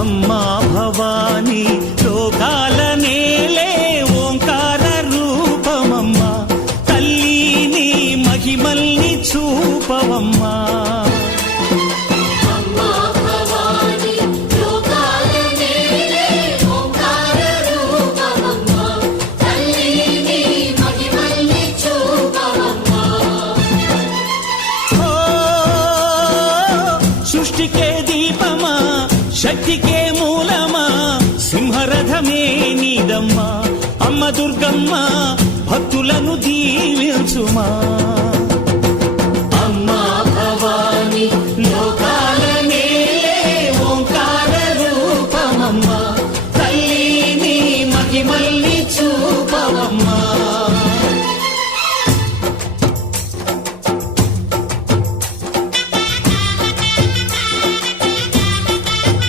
అమ్మా భవానీ లోకాల నేలే ఓంకార రూపమమ్మా, తల్లి నీ మహిమల్ని చూపవమ్మా. సృష్టికే దీపమా, శక్తికే మూలమా, సింహరథమే నీదమ్మా. అమ్మ దుర్గమ్మ భక్తులను దీవించుమా.